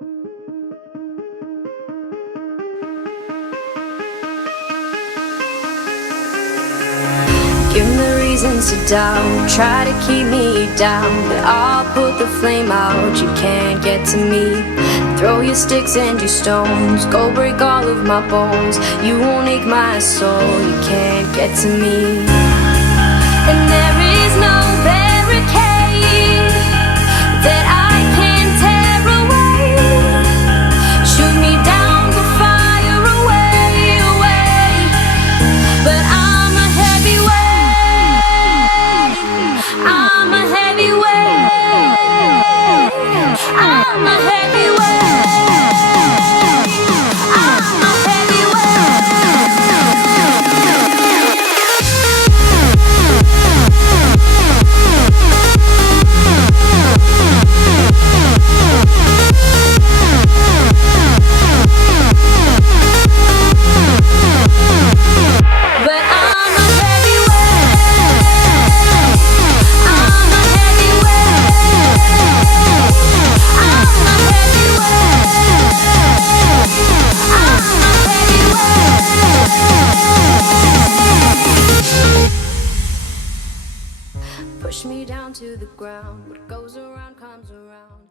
Give me the reasons to doubt, try to keep me down, but I'll put the flame out, you can't get to me. Throw your sticks and your stones, go break all of my bones. You won't ache my soul, you can't get to me. And there is no barricade that I can tear away. Shoot me down, go fire away, away. But I'm a heavyweight, I'm a heavyweight, I'm a heavyweight, I'm a push me down to the ground. What goes around comes around.